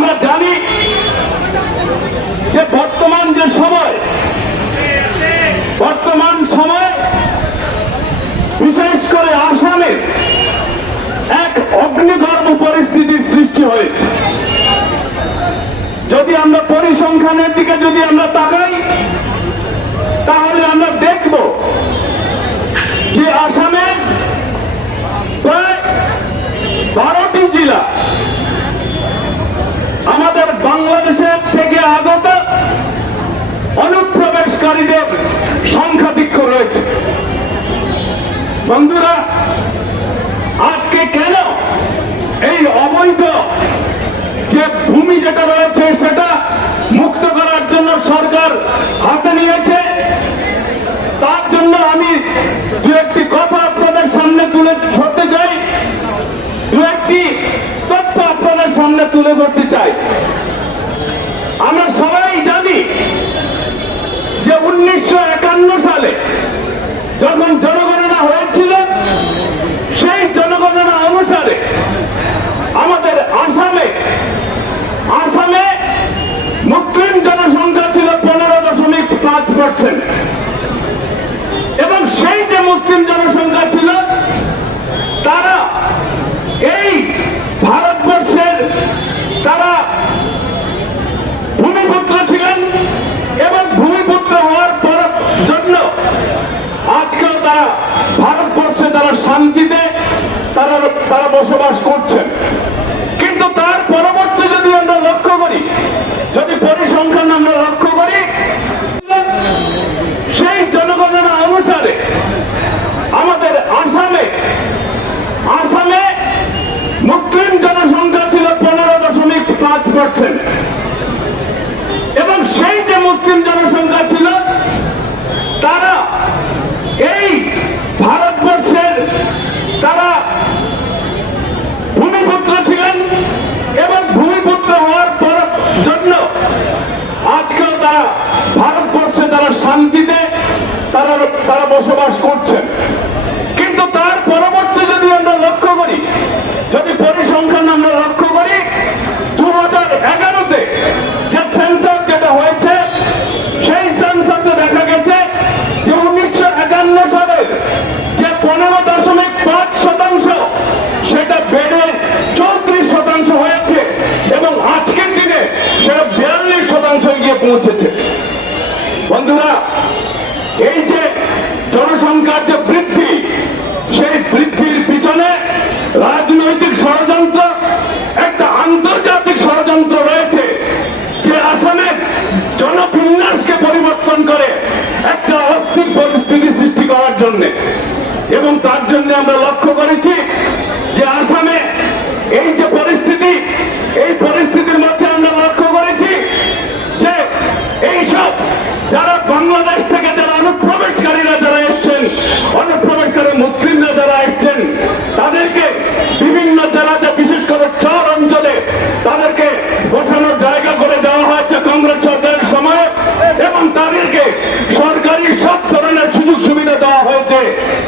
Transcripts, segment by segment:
আমরা জানি যে বর্তমান সময় বিশেষ করে আসামে এক অগ্নিগর্ভ পরিস্থিতির সৃষ্টি হয়েছে। যদি আমরা পরিসংখ্যানের দিকে যদি আমরা তাকাই, তাহলে আমরা দেখব যে আসামে প্রায় 12টি জেলা আমাদের বাংলাদেশের থেকে আগত অনুপ্রবেশকারীদের সংখ্যাধিক্য রয়েছে। বন্ধুরা, আজকে কেন এই অবৈধ যে ভূমি যেটা রয়েছে সেটা মুক্ত করার জন্য সরকার হাতে নিয়েছে, তার জন্য আমি দু একটি কথা আপনাদের সামনে তুলে ধরতে চাই, দু একটি তথ্য আপনাদের সামনে তুলে ধরতে চাই। আমরা সবাই জানি যে 1951 সালে যখন জনগণনা হয়েছিল, সেই জনগণনা অনুসারে আমাদের আসামে মুসলিম জনসংখ্যা ছিল 15.5%, এবং সেই যে মুসলিম জনসংখ্যা ছিল তারা এই ভারতবর্ষের তারা ভূমিপুত্র ছিলেন, এবং ভূমিপুত্র হওয়ার জন্য আজকেও তারা ভারতবর্ষে তারা শান্তিতে তারা বসবাস করছেন। কিন্তু তার পরবর্তী যদি আমরা লক্ষ্য করি, যদি পরিসংখ্যান আমরা লক্ষ্য করি, সেই জনগণনা অনুসারে আমাদের আসামে মুসলিম জনসংখ্যা ছিল 15.5%, এবং সেই যে মুসলিম জনসংখ্যা ছিল তারা এই ভারতবর্ষের তারা ভূমিপুত্র ছিলেন, এবং ভূমিপুত্র হওয়ার জন্য আজকেও তারা ভারতবর্ষে তারা শান্তিতে তারা বসবাস করছেন। কিন্তু তার পরবর্তী যদি আমরা লক্ষ্য করি, যদি পরিসংখ্যান আমরা লক্ষ্য করি, 2011-তে যে সেন্সাস যেটা হয়েছে, সেই সেন্সাসে দেখা গেছে যে 1951 সালের যে 15.5% সেটা বেড়ে 34% হয়েছে, এবং আজকের দিনে সেটা 42% গিয়ে পৌঁছেছে। বন্ধুরা, এই যে জনসংখ্যার যে বৃদ্ধি, সেই বৃদ্ধির পিছনে রাজনৈতিক ষড়যন্ত্র, একটা আন্তর্জাতিক ষড়যন্ত্র রয়েছে, যে আসামের জনবিন্যাসকে পরিবর্তন করে একটা অস্থির পরিস্থিতি সৃষ্টি করার জন্য। এবং তার জন্য আমরা লক্ষ্য করেছি যে আসামে এই যে পরিস্থিতি, এই পরিস্থিতির মধ্যে আমরা লক্ষ্য করেছি যে এইসব যারা বাংলাদেশ থেকে যারা অনুপ্রবেশকারীরা যারা এসছেন, অনুপ্রবেশকারী মুসলিমরা যারা এসছেন, তাদেরকে বিভিন্ন জেলাতে, বিশেষ করে চর অঞ্চলে তাদেরকে বসানোর জায়গা করে দেওয়া হয়েছে কংগ্রেস সরকারের সময়, এবং তাদেরকে সরকারি সব ধরনের সুযোগ সুবিধা দেওয়া হয়েছে,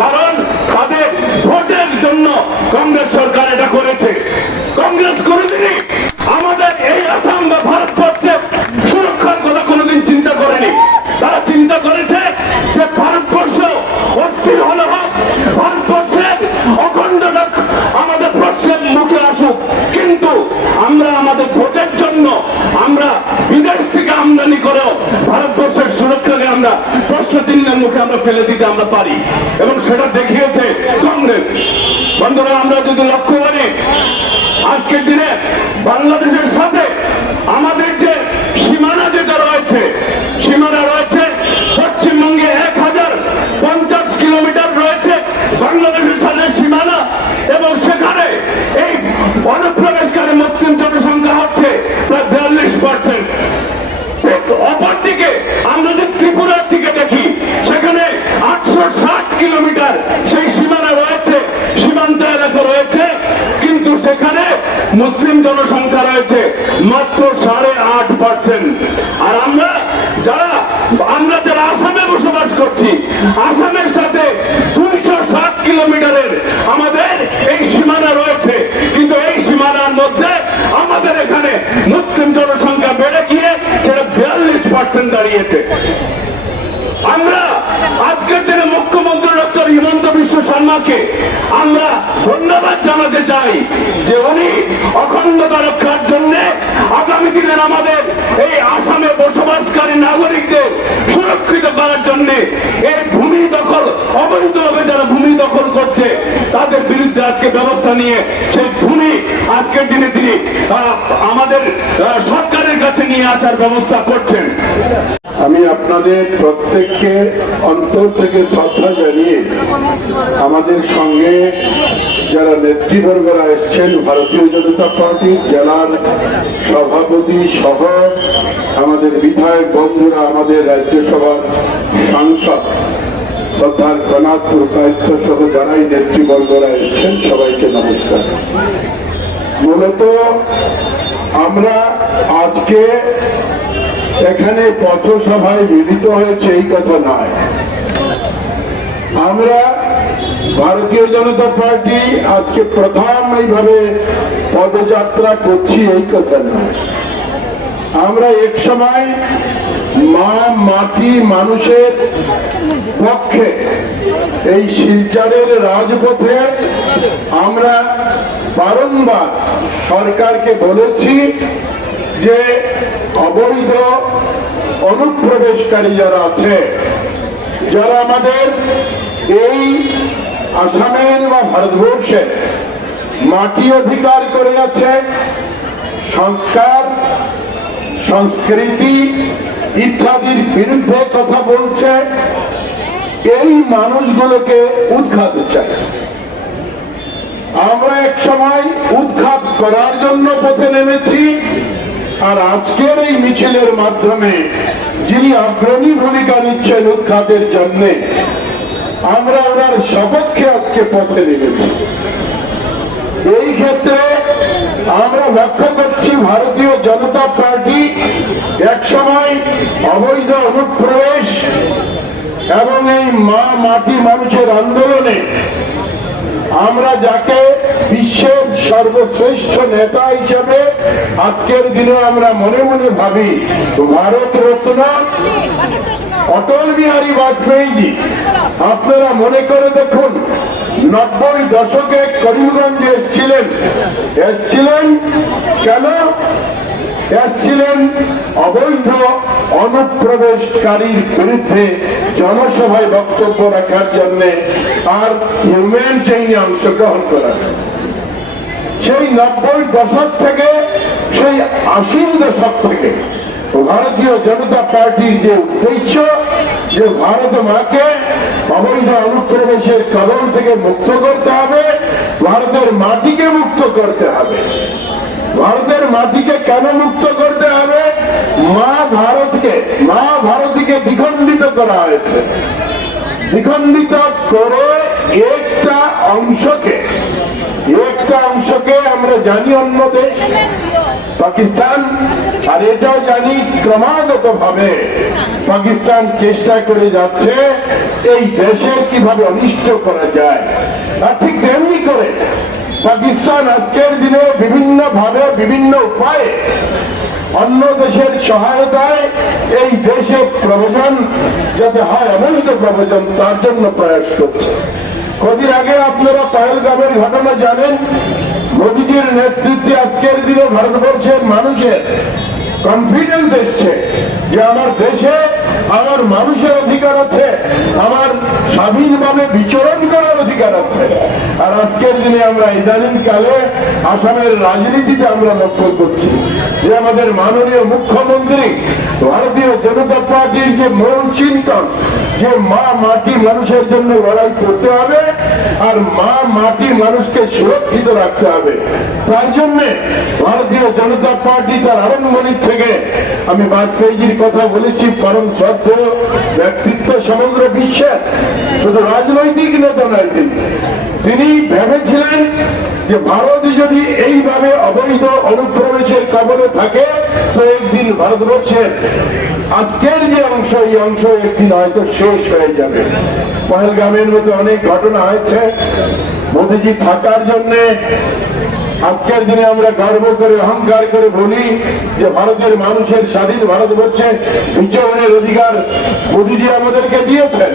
কারণ তাদের ভোটের জন্য কংগ্রেস সরকার এটা করেছে। কংগ্রেস কোনোদিনই আমাদের এই আসাম বা ভারতবর্ষে সুরক্ষার কথা কোনোদিন চিন্তা করেনি। তারা চিন্তা করেছে যে ভারতবর্ষ অস্থির হলে হোক, ভারতবর্ষের অখণ্ডতা আমাদের প্রশ্নের মুখে আসুক, কিন্তু আমরা আমাদের ভোটের জন্য আমরা বিদেশ থেকে আমদানি করেও ভারতবর্ষের সুরক্ষাকে আমরা প্রশ্ন চিহ্নের মুখে আমরা ফেলে দিতে আমরা পারি, এবং সেটা দেখিয়েছে কংগ্রেস। বন্ধুরা, আমরা যদি লক্ষ্য করি, আজকের দিনে বাংলাদেশের সাথে আমাদের যে সীমানা যেটা রয়েছে, সীমানা রয়েছে পশ্চিমবঙ্গে 1050 কিলোমিটার রয়েছে বাংলাদেশের সাথে সীমানা, এবং সেখানে এই অনুপ্রবেশকারী মুসলিম জনসংখ্যা হচ্ছে প্রায় 42%। ঠিক অপরদিকে আমরা যদি ত্রিপুরার দিকে দেখি, সেখানে 860 কিলোমিটার সেই সীমানা রয়েছে, সীমান্ত এলাকা রয়েছে, কিন্তু সেখানে মুসলিম জনসংখ্যা রয়েছে মাত্র 8.5%। আর আমরা যারা আসামে বসবাস করছি, আসামের সাথে 260 কিলোমিটারের আমাদের এই সীমানা রয়েছে, কিন্তু এই সীমানার মধ্যে আমাদের এখানে মুসলিম জনসংখ্যা বেড়ে গিয়ে সেটা 42% দাঁড়িয়েছে। আমরা আজকের দিনে মুখ্যমন্ত্রী ডক্টর হিমন্ত বিশ্ব শর্মাকে আমরা ধন্যবাদ জানাতে চাই যে উনি অখণ্ডতা রক্ষার জন্য আগামী দিনের আমাদের এই আসামে বসবাসকারী নাগরিকদের সুরক্ষিত করার জন্য এই ভূমি দখল অবৈধভাবে যারা ভূমি দখল করছে তাদের বিরুদ্ধে আজকে ব্যবস্থা নিয়ে সেই ভূমি আজকের দিনে তিনি আমাদের সরকারের কাছে নিয়ে আসার ব্যবস্থা করছেন। আমি আপনাদের প্রত্যেককে অন্তর থেকে শ্রদ্ধা জানিয়ে আমাদের সঙ্গে যারা নেতৃবর্গরা এসছেন, ভারতীয় জনতা পার্টি জেলার সভাপতি সহ আমাদের বিধায়ক বন্ধুরা, আমাদের রাজ্যসভার সাংসদ শ্রদ্ধার কনাথপুর কায়স্থ সহ যারাই নেতৃবর্গরা এসছেন সবাইকে নমস্কার। মূলত আমরা আজকে এখানে পথসভায় মিলিত হয়েছে এই কথা নয়। আমরা ভারতীয় জনতা পার্টি আজকে প্রথম এইভাবে পদযাত্রা করছি এই কথা নয়। আমরা এক সময় মা মাটি মানুষের পক্ষে এই শিলচরের রাজপথে আমরা বারংবার সরকারকে বলেছি যে অবৈধ অনুপ্রবেশকারী যারা আছে, যারা আমাদের এই আসামের বা ভারতবর্ষে মাটি অধিকার করে আছে, সংস্কার সংস্কৃতি ইত্যাদির বিরুদ্ধে কথা বলছে, এই মানুষগুলোকে উৎখাত চাই। আমরা এক সময় উৎখাত করার জন্য পথে নেমেছি, আর আজকের এই মিছিলের মাধ্যমে যিনি অগ্রণী ভূমিকা নিচ্ছেন উৎখাতের জন্য, আমরা ওনার সপক্ষে আজকে পথে নেমেছি। এই ক্ষেত্রে আমরা লক্ষ্য করছি ভারতীয় জনতা পার্টি এক সময় অবৈধ অনুপ্রবেশ এবং এই মা মাটি মানুষের আন্দোলনে আমরা যাকে বিশ্বের সর্বশ্রেষ্ঠ নেতা হিসেবে আজকের দিনে আমরা মনে মনে ভাবি, ভারত রত্ন অটল বিহারী বাজপেয়ীজি। আপনারা মনে করে দেখুন, 90 দশকে করিমগঞ্জে এসছিলেন কেন? এসছিলেন অবৈধ অনুপ্রবেশকারীর বিরুদ্ধে জনসভায় বক্তব্য রাখার জন্য আর হিউম্যান চেইনে অংশগ্রহণ করার। সেই 90 দশক থেকে, সেই 80 দশক থেকে ভারতীয় জনতা পার্টির যে উদ্দেশ্য যে ভারত মাকে অবৈধ অনুপ্রবেশের কবল থেকে মুক্ত করতে হবে, ভারতের মাটিকে মুক্ত করতে হবে। ভারতের মাটিকে কেন মুক্ত করতে হবে? মা ভারতীকে দ্বিখণ্ডিত করা হয়েছে। দ্বিখণ্ডিত করে একটা অংশকে আমরা জানি অন্য দেশ পাকিস্তান, আর এটাও জানি ক্রমাগত ভাবে পাকিস্তান চেষ্টা করে যাচ্ছে এই দেশের কিভাবে অনিষ্ট করা যায়। আর ঠিক তেমনি করে পাকিস্তান আজকের দিনে বিভিন্ন ভাবে বিভিন্ন উপায়ে অন্য দেশের সহায়তায় এই দেশে প্রবজন যাতে হয়, অবৈধ প্রবজন, তার জন্য প্রয়াস করছে। কদিন আগে আপনারা পহেলগামের ঘটনা জানেন। মোদীজির নেতৃত্বে আজকের দিনে ভারতবর্ষের মানুষের কনফিডেন্স এসছে যে আমার দেশে আমার মানুষের অধিকার আছে, আমার স্বাধীনভাবে বিচরণ করার অধিকার আছে। আর আজকের দিনে আমরা ইদানিং কালে আসামের রাজনীতিতে আমরা লক্ষ্য করছি যে আমাদের মাননীয় মুখ্যমন্ত্রী ভারতীয় জনতা পার্টির যে মূল চিন্তন যে মা মাটি মানুষের জন্য লড়াই করতে হবে আর মা মাটি মানুষকে সুরক্ষিত রাখতে হবে, তার জন্য ভারতীয় জনতা পার্টি তার আরম্ভণির থেকে, আমি বাজপেয়ীজির কথা বলেছি, পরম শ্রদ্ধেয় ব্যক্তিত্ব সমগ্র বিশ্বের, শুধু রাজনৈতিক নেতা নয়, তিনি ভেবেছিলেন যে ভারত যদি এইভাবে অবৈধ অনুপ্রবেশের কবলে থাকে তো একদিন ভারতবর্ষের আজকের যে অংশ, এই অংশ একদিন হয়তো শেষ হয়ে যাবে। পহেলগামের মধ্যে অনেক ঘটনা হয়েছে। মোদীজি থাকার জন্য আজকের দিনে আমরা গর্ব করে অহংকার করে বলি যে ভারতের মানুষের স্বাধীন ভারতবর্ষে বিচরণের অধিকার মোদীজি আমাদেরকে দিয়েছেন।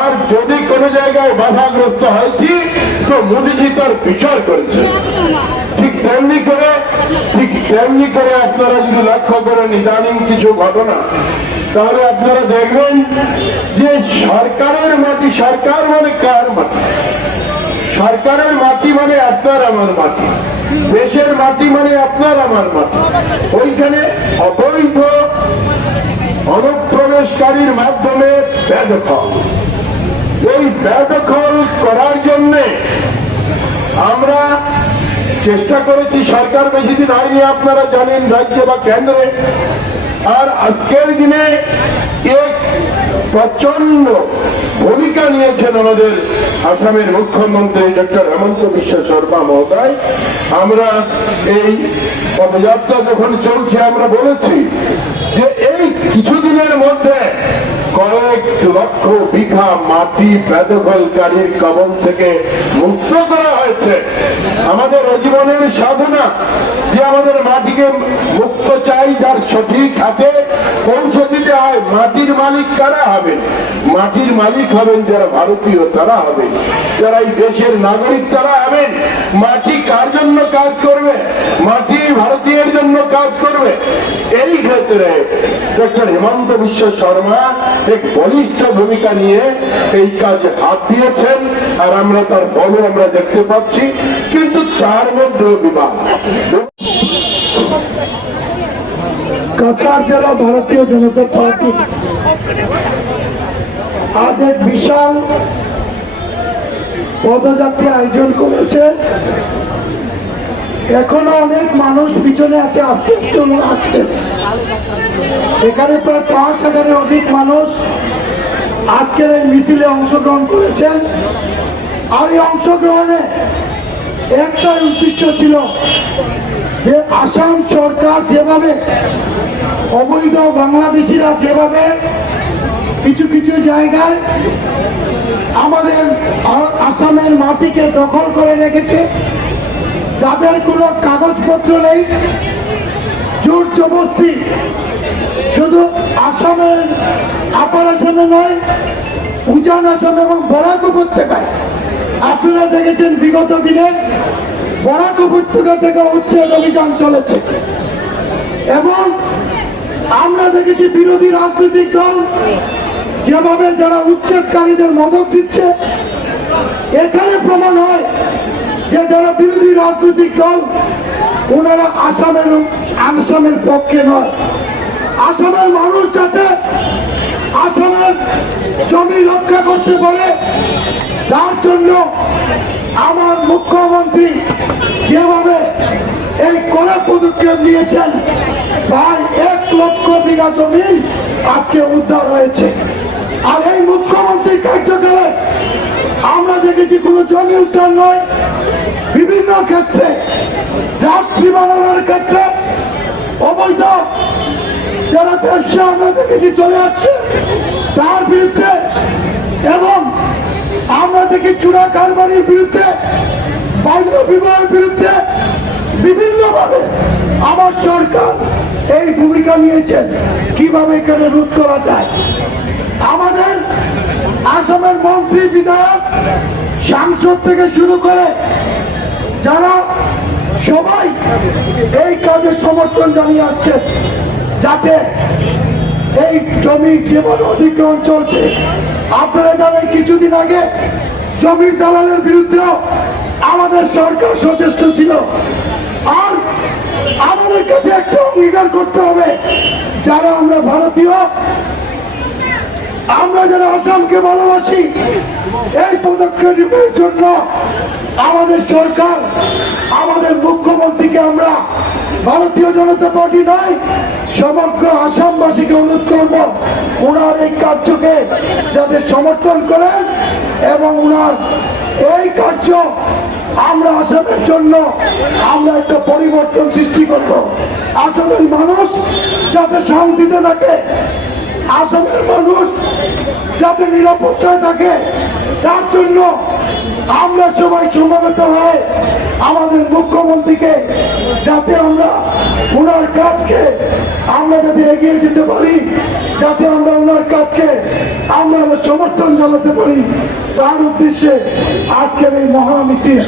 আর যদি কোনো জায়গায় বাধাগ্রস্ত হয়েছি তো মোদীজি তার বিচার করেছেন। ঠিক তেমনি করে আপনারা যদি লক্ষ্য করেন ইদানিং কিছু ঘটনা, তাহলে আপনারা দেখবেন যে সরকারের মাটি, সরকার মানে কার মাটি? সরকারের মাটি মানে আপনার আমার মাটি, দেশের মাটি মানে আপনার আমার মাটি। ওইখানে অবৈধ অনুপ্রবেশকারীর মাধ্যমে বেদখল, এই বেদখল করার জন্য আমরা চেষ্টা করেছি। সরকার বেশি দিন হয়নি, আপনারা জানেন, রাজ্যে বা কেন্দ্রে। আর আজকের দিনে এক প্রচন্ড ভূমিকা নিয়েছেন আমাদের আসামের মুখ্যমন্ত্রী ডক্টর হেমন্ত বিশ্ব শর্মা মহোদয়। আমরা এই পদযাত্রা যখন চলছে আমরা বলেছি যে এই কিছুদিনের মধ্যে কয়েক লক্ষ বিঘা মাটি বেদখলকারীর কবল থেকে মুক্ত করা হয়েছে। আমাদের জীবনের সাধনা যে আমাদের মাটিকে মুক্ত চাই, যার সঠিক হাতে পৌঁছে দিতে হয়। মাটির মালিক কারা হবেন? মাটির মালিক হবেন যারা ভারতীয়, তারা হবে, যারা এই দেশের নাগরিক তারা হবেন। মাটি কার জন্য কাজ করবে? মাটি ভারতীয়ের জন্য কাজ করবে। এই ক্ষেত্রে ডক্টর হেমন্ত বিশ্ব শর্মা এক বলিষ্ঠ ভূমিকা নিয়ে এই কাজে হাত দিয়েছেন, আর আমরা তার ফলও আমরা দেখতে পাচ্ছি। কিন্তু তার মধ্যে বিবাদ। কাছাড় জেলা ভারতীয় জনতা পার্টি আজ এক বিশাল পদযাত্রা আয়োজন করেছে। এখনো অনেক মানুষ পিছনে আছে, আস্তে আস্তে আসছে। এখানে প্রায় ৫,০০০-এর অধিক মানুষ আজকের এই মিছিলে অংশগ্রহণ করেছেন। আর এই অংশগ্রহণে একটাই উদ্দেশ্য ছিল যে আসাম সরকার যেভাবে অবৈধ বাংলাদেশিরা যেভাবে কিছু কিছু জায়গায় আমাদের আসামের মাটিকে দখল করে রেখেছে, যাদের কোনো কাগজপত্র নেই, জোর জবরদস্তি শুধু আসামের আপার আসামে নয়, উজান আসাম এবং বরাক উপত্যকায় আপনারা দেখেছেন বিগত দিনে বরাক উপত্যকা থেকে উচ্ছেদ অভিযান চলেছে। এবং আমরা দেখেছি বিরোধী রাজনৈতিক দল যেভাবে যারা উচ্ছেদকারীদের মদত দিচ্ছে। এখানে প্রমাণ হয় যে যারা বিরোধী রাজনৈতিক দল ওনারা আসামের পক্ষে নয়। আসামের মানুষ যাতে আসামের জমি রক্ষা করতে পারে, তার জন্য আমার মুখ্যমন্ত্রী যেভাবে এই কড়া পদক্ষেপ নিয়েছেন, প্রায় ১ লক্ষ বিঘা জমি আজকে উদ্ধার হয়েছে। আর এই মুখ্যমন্ত্রীর কার্যকালে আমরা দেখেছি কোনো জমি উদ্ধার নয়, বিভিন্ন ক্ষেত্রে ড্রাগস বানানোর ক্ষেত্রে অবৈধ যারা ব্যবসা আমরা দেখেছি চলে আসছে তার বিরুদ্ধে, এবং আমরা দেখি চূড়া কারবারির বিরুদ্ধে, বাল্য বিবাহের বিরুদ্ধে বিভিন্নভাবে আমার সরকার এই ভূমিকা নিয়েছেন কিভাবে এখানে রোধ করা যায়। আমাদের আসামের মন্ত্রী, বিধায়ক, সাংসদ থেকে শুরু করে যারা সবাই এই কাজে সমর্থন জানিয়ে আসছে, যাতে এই জমি যেভাবে অধিগ্রহণ চলছে। আপনারা জানেন কিছুদিন আগে জমির দালালের বিরুদ্ধেও আমাদের সরকার সচেষ্ট ছিল। আর আমাদের কাছে একটা অঙ্গীকার করতে হবে, যারা আমরা ভারতীয়, আমরা যারা আসামকে ভালোবাসি, এই পদক্ষেপের জন্য আমাদের সরকার, আমাদের মুখ্যমন্ত্রীকে আমরা ভারতীয় জনতা পার্টি নয়, সমগ্র আসামবাসীকে অনুরোধ করব ওনার এই কার্যকে যাতে সমর্থন করেন, এবং ওনার এই কার্য আমরা আসামের জন্য আমরা একটা পরিবর্তন সৃষ্টি করব। আসামের মানুষ যাতে শান্তিতে থাকে, আসামের মানুষ যাতে নিরাপত্তায় থাকে তার জন্য আমরা সবাই সমবেত হয়ে আমাদের মুখ্যমন্ত্রীকে যাতে আমরা ওনার কাজকে আমরা যাতে এগিয়ে যেতে পারি, যাতে আমরা ওনার কাজকে আমরা সমর্থন জানাতে পারি, তার উদ্দেশ্যে আজকের এই মহা মিছিল।